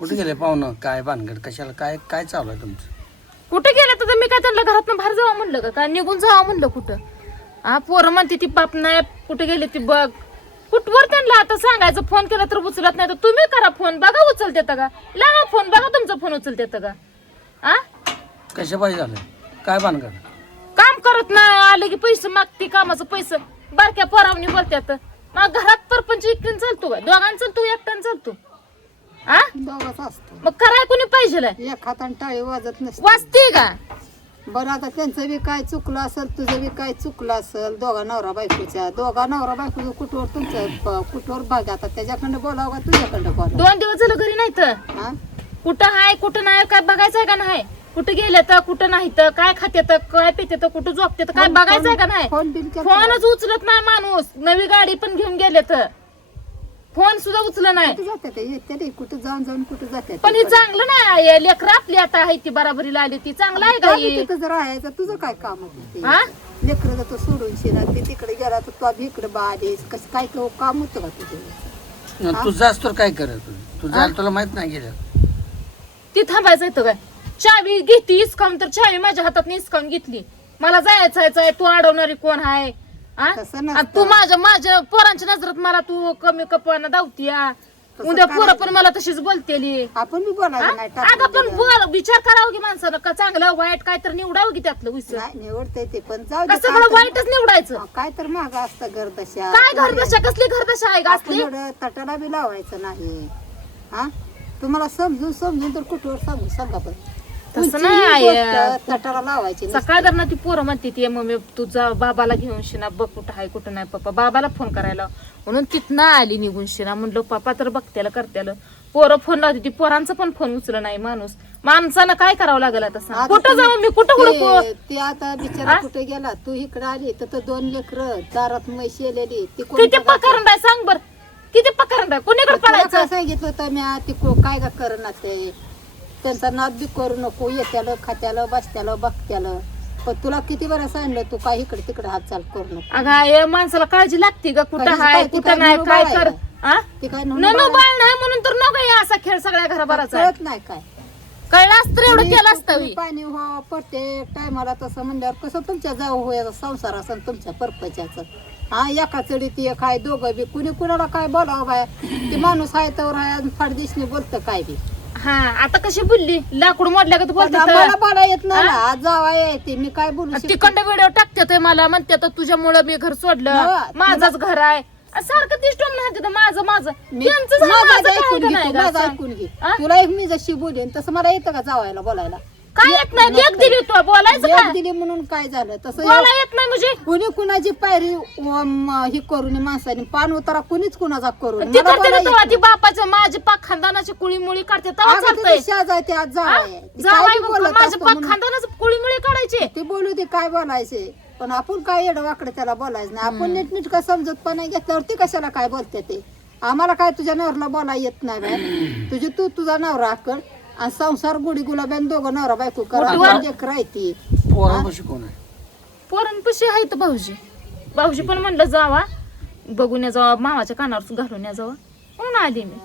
कुठे गेले पाहुणं? काय भानगड? कशाला? काय काय चालू आहे तुमचं? कुठे गेले तर मी काय त्यांना घरातून बाहेर जावं म्हणलं का? काय निघून जावं म्हणलं कुठं? हा, पोरं म्हणते ती बाप नाही कुठे गेले ती बघ. कुठवर त्यांना आता सांगायचं, फोन केला तर उचलत नाही तर तुम्ही करा फोन, बघा उचलते का? लावा फोन, बघा तुमचा फोन उचलते का? आ कशा पाहिजे झालं? काय भानगड? काम करत नाही, आलं की पैसे मागते, कामाचं पैसे बारक्या पोरावनी बोलतात. मग घरात परपंच इकडून चालतो का? दोघांना चालतो, एकट्यानं चालतो? आ दोघाच असतो. मग कराय कोणी पाहिजे? एक हाताने टाळी वाजत नसते. वाचते का? बरं आता त्यांचं बी काय चुकलं असेल, तुझं बी काय चुकलं असेल, दोघा नवरा बायकोचं कुठवर तुमचं कुठवर भाग आता त्याच्याकडं बोलावं का तुझ्याकडं बोलावं? 2 दिवस झालं घरी नाही तर हा? कुठं हाय कुठं नाही काय बघायचंय का नाही? कुठं गेले तर कुठं नाही तर काय खाते तर काय पिते तर कुठं झोपते तर काय बघायचंय का नाही? फोन बिल केला? फोनच उचलत नाही माणूस. नवी गाडी पण घेऊन गेले तर फोन सुद्धा उचलत नाही. कुठं जाते ते? येते ते कुठं जाऊन कुठं जाते पण हे चांगलं नाही. लेकर आपली आता आहे ती बराबरीला आली ती चांगलं आहे का हे? तिथं जर राहायचं तुझं काय काम होतं? हा? लेकरं जातो सोडून शिरा ते तिकडे गेला तर तू आधी इकडे आलीस कसं काय काम होतं का तुझं? तू जास्त तर काय करत? तू जायला तुला माहित नाही गेलं? ती थांबायचं येतं काय? चावी घेतली इसकावून तर चावी माझ्या हातात इसकावून घेतली. मला जायचं तू अडवणारी कोण आहे? तसं नसतं. आणि तू माझ्या पोरांच्या नजरात मला तू कमी कपाना धावतीया. उद्या पोरं पण मला तशीच बोलतेली. आपण बी बोलायचं नाही आता पण टाकून बोल, विचार करावं की माणसानं का चांगलं वाईट काय तर निवडावं की त्यातलं विसर. नाही निवडते ते पण जाऊ का दे. सगळं काय वाईटच निवडायचं? तर- काय तर माग असतं घरदशा काय घरदशा कसली घरदशा आहे का आपण असली? एवढं तटाला बी लावायचं नाही. हा तुम्हाला समजून तर कुठवर सांगा पण तसं नाही आहे. तटाला लावायची नसते. सकाळ दरम्यान ती पोरं म्हणते ती मम्मी तुझा बाबाला घेऊन शिना बघ कुठं आहे कुठं नाही. पप्पा बाबाला फोन करायला म्हणून तिथनं आली निघून शिना. म्हणलं पप्पा तर बघत्याला करत्याला. पोरं फोन लावते ती पोरांचा पण फोन उचलं नाही माणूस. माणसानं काय करावं लागेल आता सांग? आता कुठं जाऊ मी कुठं हुडकू? ते आता बिचारा कुठे गेला तू इकडे आली तर 2 लेकरं दारात म्हशी आलेली ती कोण किती पकारंड आहे सांग बर? किती पकारंड आहे? कुणीकडे तुला पडायचं? काय सांगितलं होतं मी ती काय का करणार ते त्यांचा नाद बी करू नको. येत्याला खात्याला बसत्याला बघत्याला पण तुला किती बरं सांगितलं तू काय इकडे तिकडे हालचाल करू नको. अगं या माणसाला काळजी लागते का? कुठं काळजी हाय काय? ती कुठं काय नाही नणू काय बाळ कर? आहे ती काय नणू नणू बाळ बाळ नाही म्हणून तर नको या असा खेळ सगळ्या घराभराचा कळत नाही काय कळलं असतं एवढं केलं असतं तुम्ही मी. पाणी हो प्रत्येक टायमाला तसं म्हणल्यावर कसं तुमच्या जाऊ होयाचा संसार असेल तुमच्या परपंचाचं. हा एका चढीत एक आहे दोघं बी कुणी कुणाला काय बोलावं बाय ती माणूस आहे तर आहे फार दिसणे बोलतं काय बी. हा आता कशी बोलली लाकूड मोडल्या का तू मला बोलते बोला येत नाही ना आज जावा येते मी काय बोलू शकते? तिकंड व्हिडिओ टाकते मला म्हणते तर तुझ्यामुळं मी घर सोडलं नवं, माझाच घर आहे आणि सारखं दिसतो म्हणते माझं माझं मी- त्यांचं झालं, माझं माझं काय ऐकून का घे, नाही तू का? माझं सांग. ऐकून घे. आ? तुला एक मी जशी बोलेन तसं मला येतं का जावायला बोलायला? काय येत नाही लेख दिली तू बोलायचं एक काय? दिली म्हणून काय झालं तसं बोला येत नाही म्हणजे कुणी कुणाची पायरी ही करून माणसाने पान उतारा कुणीच कुणाचा करून ती मला करते बोलायला ना तेव्हा येत ती बापाचं माझी पाक खानदानाची कुळी मुळी काढते तेव्हा नाही. अगं चालतंय. तुझी शेज आहे ती आज जावाय. ती काय जावाई बी बोलत माझ्या असतं पाक म्हणून. खानदानाचं कुळी मुळी काढायचे. ते बोलू दे काय बोलायचे पण आपण काय येडं वाकडं त्याला बोलायचं नाही. आपण नीट का समजतपणा घेतल्यावरती कशाला काय बोलते ते आम्हाला काय तुझ्या नवऱ्याला बोलायला येत नाही बाय. तुझा नवरा आकड आणि संसार गुडी गुलाब्यान दोघं नवरा बायको करा राहती. पोरापाशी कोण आहे? पोरांपाशी आहे तर भाऊजी पण म्हणलं जावा बघून या जावा मामाच्या कानावर घालून या जावा म्हणून आली मी.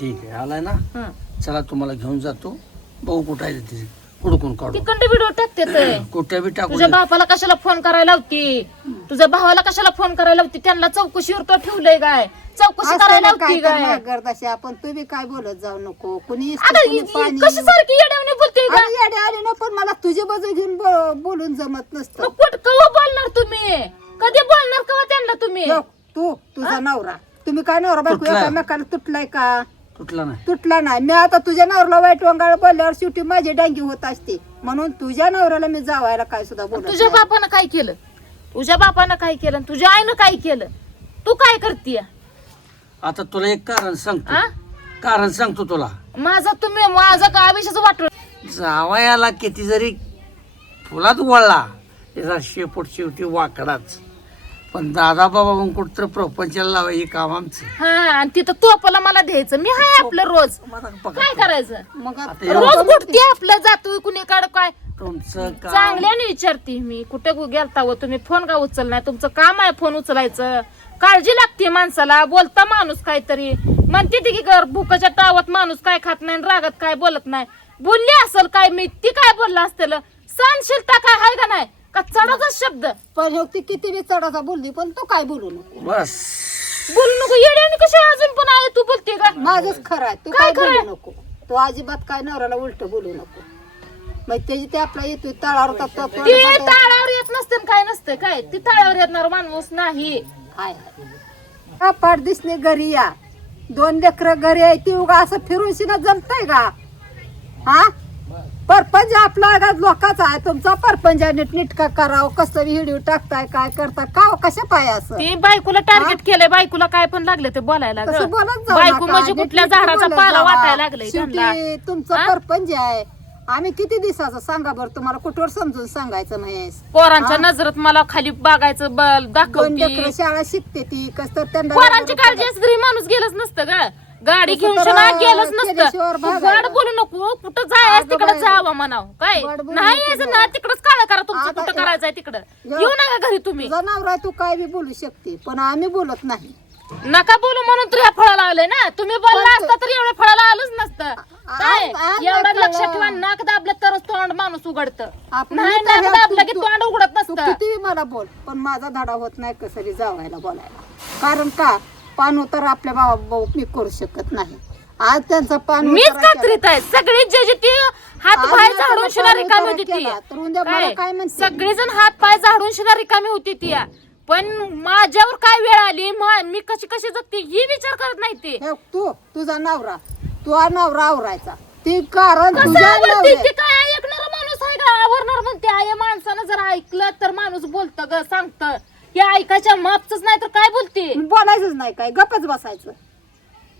ठीक आहे, आलाय ना? हं. चला तुम्हाला घेऊन जातो. बघू कुठं आहे ते हुडकून काढू. तिकडे व्हिडिओ टाकते ते. कुठ्या बी टाकू तुझ्या दे. बापाला कशाला फोन करायला लावती? तुझ्या भावाला कशाला फोन करायला लावती? त्यांना चौकशीवर तो ठेवलंय काय? चौकशी करायला लावती काय? गर्दाशा आपण तुम्ही काय बोलत जाऊ नको कुणी अगं कशी सारखी येड्यावणी बोलते का? आली ना पण मला तुझी बाजू घेऊन बोलून जमत नसतं. मग कवा बोलणार तुम्ही? कधी बोलणार कवा त्यांना तुम्ही? तू तुझा नवरा तुम्ही काय नवरा बायको तुटलाय. एकामेकाला तुटलाय का? तुटला नाही. तुटला नाही. मी आता तुझ्या नवऱ्याला वाईट वंगाळ बोलल्यावर शेवटी माझी डांगी होत असते म्हणून तुझ्या नवऱ्याला मी जावायला काय सुद्धा बोलत तुझ्या नाही. बापानं काय केलं? तुझ्या बापानं काय केलं आणि तुझ्या आईनं काय केलं? तू काय करतीय? आता तुला एक कारण सांगतो. आ? कारण सांगतो तुला. माझं का आयुष्याचं वाटलं जावयाला किती जरी फुलात वळला त्याचा शेपूट शेवटी वाकडाच. पण दादा बाबा मग कुठं प्रपंचाला लावा हे काम आमचं. हा आणि तिथं तोपला मला द्यायचं मी हाय आपलं रोज काय करायचं? मग आता आता- एवढं- रोज कुठते आपलं जातोय कुणीकडं काय तुमचं काम चांगल्याने विचारते मी कुठे गेलता व तुम्ही फोन का उचल नाही? तुमचं काम आहे फोन उचलायचं. काळजी लागते माणसाला बोलता माणूस काहीतरी म्हणते ती की घर भुकाच्या टावात माणूस काय खात नाही आणि रागात काय बोलत नाही. बोलली असेल काय मी ती काय बोलला असतेल सहनशीलता काय आहे का नाही का चढाचा शब्द पण ह्यो ती किती बी चढाचा बोलली पण तू काय बोलू नको. बस बोलू नको येड्याने कशी अजून पण आहे तू बोलते का माझंच खरं आहे, तू काय काय खरं आहे? बोलू नको. तू अजिबात काय नवऱ्याला उलट बोलू नको. मग त्याची ते आपला येतोय तळावर ती ताळावर येत नसते आणि काय नसतं काय ती ताळावर येणार माणूस नाही. काय पाठ दिसणे घरी या 2 लेकरं घरी आहे ती उगा असं फिरून शिना जमतंय का? हा परपंच आपला आगात लोकांचा आहे, तुमचा परपंच नीटका करावं. कसं व्हिडिओ टाकताय काय करताय का कशा पाय असं ती बायकोला टार्गेट केलंय बायकोला काय पण लागले ते बोलायला ग. तसं बोलत जाऊ बायको नका. म्हणजे कुठल्या नीटनीट झाडाचा बोलत पाला जावा. वाटायला लागलंय त्यांना. शेवटी तुमचं हा? परपंच आहे. आम्ही किती दिवसाचं सांगा बरं तुम्हाला कुठवर समजून सांगायचं महेश. पोरांच्या नजरेत मला खाली बघायचं बल 2 दाखवती लेकरं शाळा शिकते ती कस तर त्यांना पोरांची काळजी असली तरी माणूस गेलंच नसतं ग. गाडी तसं घेऊन तर शिना गेलंच केल्याशिवाय नसतं. भाग तू वाढ आहे. बोलू नको कुठं जायचं अगं तिकडं बाई. जावं म्हणाव काय वाढ बोलू नाही नको यायचं ना तिकडच काळ करा तुमचं आता कुठं करायचंय तिकडं यो. येऊ नका घरी तुम्ही जनावर तू काय बी बोलू शकते पण आम्ही बोलत नाही. नका बोलू म्हणून तर ह्या फळाला आलंय ना. तुम्ही बोलला पण असता तर एवढ्या फळाला आलंच नसतं काय आम एवढं नाही लक्षात कळलं. ठेवा नाक दाबलं तरच तोंड माणूस उघडतं आपण नाही नाही नाक तर दाबलं की तू- तोंड उघडत तू नसतं. किती मला बोल पण माझा धडा होत नाही कसरी जावायला बोलायला. कारण का पान उतार आपल्या भाऊ मी करू शकत नाही. आज त्यांचा पान मीच उतारा केला. कात्रीत आहे सगळी जे ती हात आज पाय मी झाडून आता शिना पान रिकामी उतारा होती ती केला, तर उद्या मला काय म्हणते? सगळी जण हात पाय झाडून शिना रिकामी होती ती पण माझ्यावर काय वेळ आली मी कशी कशी जगते ही विचार करत नाही ती हे तुझा नवरा तू नवरा आवरायचा ती कारण कसं तुझ्या आवडते नवऱ्या- ती काय ऐकणार माणूस आहे का आवरणार म्हणते आहे माणसानं जर ऐकलं तर माणूस बोलत ग सांगत हे ऐकायच्या मापच नाही तर काय बोलते बोलायचंच नाही काय गप्पच बसायचं.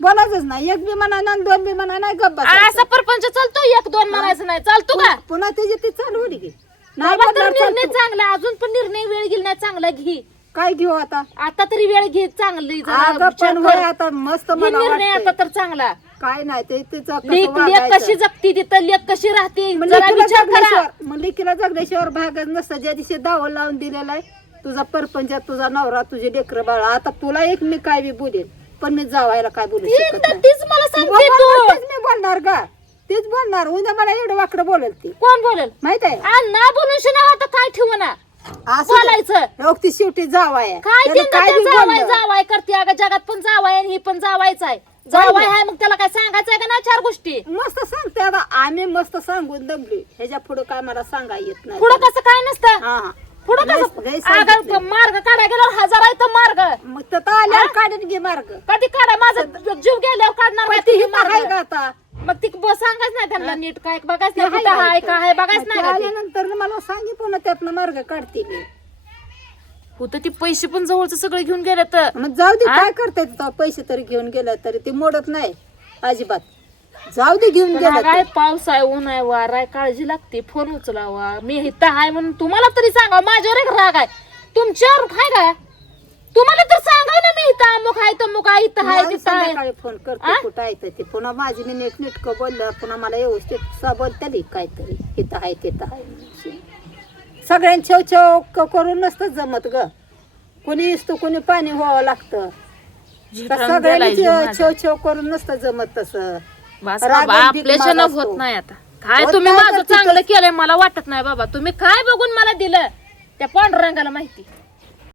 बोलायचंच नाही. 1 बी म्हणा नाही 2 बी म्हणा नाही गप्प असा बसायचं. परपंच चालतो 1-2 म्हणायचं नाही चालतो का पुन्हा त्याची ती चालू होती की नाही बाबा तर बोलणार निर्णय चालतो. चांगला अजून पण निर्णय वेळ गेला नाही चांगला घे काय घेऊ आता आता तरी वेळ घे चांगली जरा अगं विचार पण कर. होय आता मस्त हे मला निर्णय आता वाटतंय. तर चांगला काय नाही ते तिचं कसं लेक वागायचं. कशी जगती तिथं लेक कशी राहते मग जरा लेकीला विचार करा जगण्याशिवाय- मग लेकीला जगण्याशिवाय भागच नसतं. ज्या दिवशी दावा लावून दिलेला आहे तुझा परपंच तुझा नवरा तुझे लेकर बाळा आता तुला एक मी काय बी बोलेल पण मी जावायला काय बोलू शकत ती- नाही. तीच मला सांगते बोलणार, तू तेच मी बोलणार का तेच बोलणार. उद्या मला एवढं वाकडं बोलेल ती कोण बोलेल माहित आहे. आ, ना बोलून शिना आता काय ठेवू ना असं बोलायचं लोक ती शेवटी जावाय काय त्याला काय बी जावाय बोललं. जावाय करते अगं जगात पण जावाय आणि ही पण जावायच आहे जावाय आहे मग त्याला काय सांगायचं आहे का ना 4 गोष्टी मस्त सांगते आता आम्ही मस्त सांगून दमली ह्याच्या पुढे काय मला सांगा येत नाही. पुढं कसं काय नसतं हा पुढं लय कसं सांगितलंय. अगं मार्ग काढा गेल्यावर 1000 आहे तर मार्ग मग तर आल्यावर काढून घे मार्ग. कधी काढा माझा जीव गेल्यावर काढणार पण नाही ती तुम्ही हिथं आहे मार्ग. का आता मग ती सांगायच नाही त्यांना नीट काय बघायच ते नाही आहे कुठं का हाय इथं? काय बघायच मग नाही ते का ते. आल्यानंतर मला सांगी पुन्हा त्यातनं मार्ग काढते मी. होतं ती पैसे पण जवळचं सगळं घेऊन गेलं तर मग जाऊ दे हा? काय करता येतं पैसे तरी घेऊन गेला तरी ते मोडत नाही अजिबात. जाऊ दे घेऊन गेला काय पाऊस आहे ऊन आहे वार आहे काळजी लागते फोन उचलावा मी इथं आहे म्हणून तुम्हाला तरी सांगा माझ्यावर एक राग आहे तुमच्यावर काय का तुम्हाला तर सांगा ना मी इथं अमुक आहे तमुक आहे इथं आहे तिथं आहे संध्याकाळी फोन करते कुठं आहे तर ते पुन्हा माझी मी नीटकं बोललं पुन्हा मला व्यवस्थित बोलते काहीतरी इथं आहे तिथं आहे म्हणून. सगळ्यांनी छेव छेव करून नसतं जमत ग. कोणी इसतो कोणी पाणी व्हावं लागतं. सगळ्यांनी छेव छेव करून नसतं जमत तसं. रागात भीक आपल्याच्यानं माग होत असतो. नाही आता काय होत तुम्ही नाही माझं तर तिथं- चांगलं केलंय मला वाटत नाही बाबा तुम्ही काय बघून मला दिलं त्या पांडुरंगाला माहिती